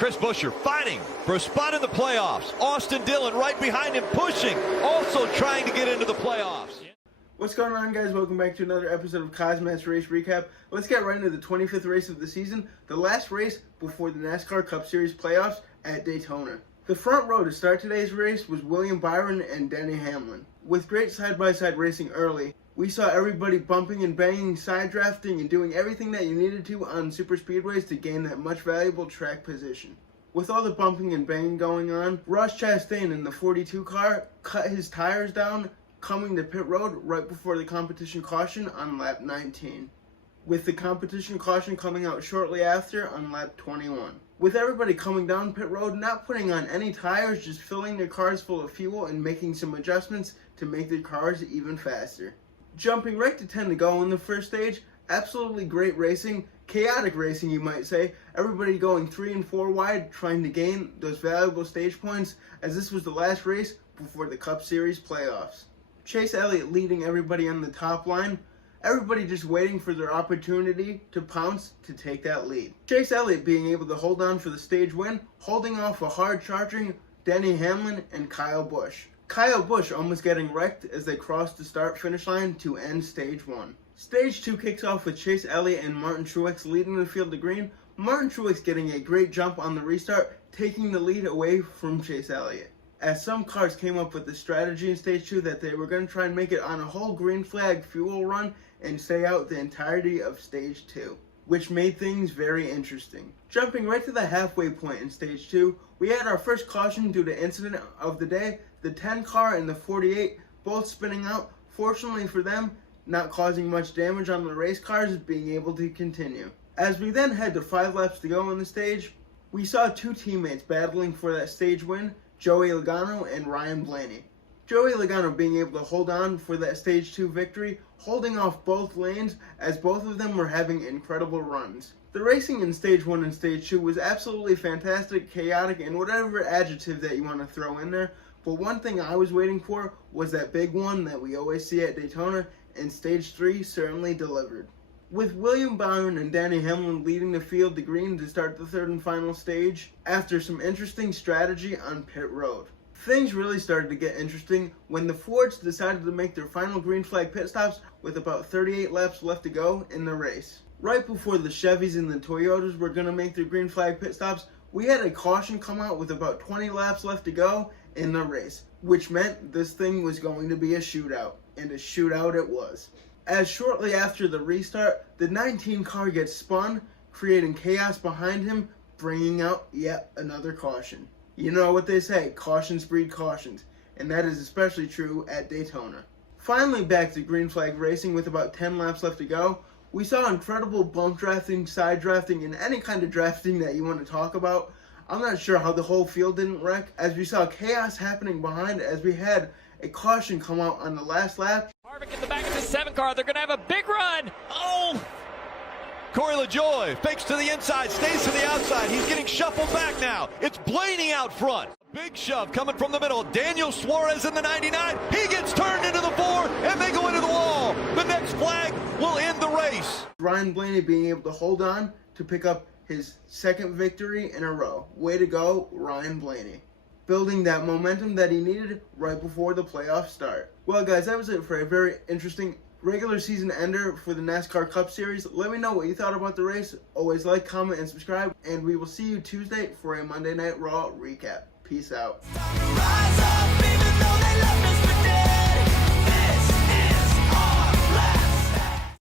Chris Buescher fighting for a spot in the playoffs. Austin Dillon right behind him pushing, also trying to get into the playoffs. What's going on, guys? Welcome back to another episode of KozMatt Race Recap. Let's get right into the 25th race of the season, the last race before the NASCAR Cup Series playoffs at Daytona. The front row to start today's race was William Byron and Denny Hamlin. With great side-by-side racing early, we saw everybody bumping and banging, side drafting, and doing everything that you needed to on super speedways to gain that much valuable track position. With all the bumping and banging going on, Ross Chastain in the 42 car cut his tires down, coming to pit road right before the competition caution on lap 19, with the competition caution coming out shortly after on lap 21. With everybody coming down pit road, not putting on any tires, just filling their cars full of fuel and making some adjustments to make their cars even faster. Jumping right to 10 to go in the first stage, absolutely great racing, chaotic racing you might say, everybody going 3 and 4 wide trying to gain those valuable stage points as this was the last race before the Cup Series playoffs. Chase Elliott leading everybody on the top line, everybody just waiting for their opportunity to pounce to take that lead. Chase Elliott being able to hold on for the stage win, holding off a hard-charging Denny Hamlin and Kyle Busch. Kyle Busch almost getting wrecked as they crossed the start-finish line to end stage 1. Stage 2 kicks off with Chase Elliott and Martin Truex leading the field to green. Martin Truex getting a great jump on the restart, taking the lead away from Chase Elliott, as some cars came up with the strategy in Stage 2 that they were going to try and make it on a whole green flag fuel run and stay out the entirety of Stage 2, which made things very interesting. Jumping right to the halfway point in Stage 2, we had our first caution due to incident of the day, the 10 car and the 48 both spinning out, fortunately for them, not causing much damage on the race cars, being able to continue. As we then head to 5 laps to go on the stage, we saw two teammates battling for that stage win, Joey Logano and Ryan Blaney. Joey Logano being able to hold on for that Stage 2 victory, holding off both lanes as both of them were having incredible runs. The racing in Stage 1 and Stage 2 was absolutely fantastic, chaotic, and whatever adjective that you want to throw in there, but one thing I was waiting for was that big one that we always see at Daytona, and Stage 3 certainly delivered. With William Byron and Denny Hamlin leading the field to green to start the third and final stage, after some interesting strategy on pit road. Things really started to get interesting when the Fords decided to make their final green flag pit stops with about 38 laps left to go in the race. Right before the Chevys and the Toyotas were going to make their green flag pit stops, we had a caution come out with about 20 laps left to go in the race, which meant this thing was going to be a shootout, and a shootout it was. As shortly after the restart, the 19 car gets spun, creating chaos behind him, bringing out yet another caution. You know what they say, cautions breed cautions, and that is especially true at Daytona. Finally back to green flag racing with about 10 laps left to go, we saw incredible bump drafting, side drafting, and any kind of drafting that you want to talk about. I'm not sure how the whole field didn't wreck, as we saw chaos happening behind as we had a caution come out on the last lap. Harvick in the back of the 7 car. They're going to have a big run. Oh! Corey LaJoie fakes to the inside, stays to the outside. He's getting shuffled back now. It's Blaney out front. Big shove coming from the middle. Daniel Suarez in the 99. He gets turned into the 4, and they go into the wall. The next flag will end the race. Ryan Blaney being able to hold on to pick up his second victory in a row. Way to go, Ryan Blaney. Building that momentum that he needed right before the playoffs start. Well, guys, that was it for a very interesting regular season ender for the NASCAR Cup Series. Let me know what you thought about the race. Always like, comment, and subscribe. And we will see you Tuesday for a Monday Night Raw recap. Peace out.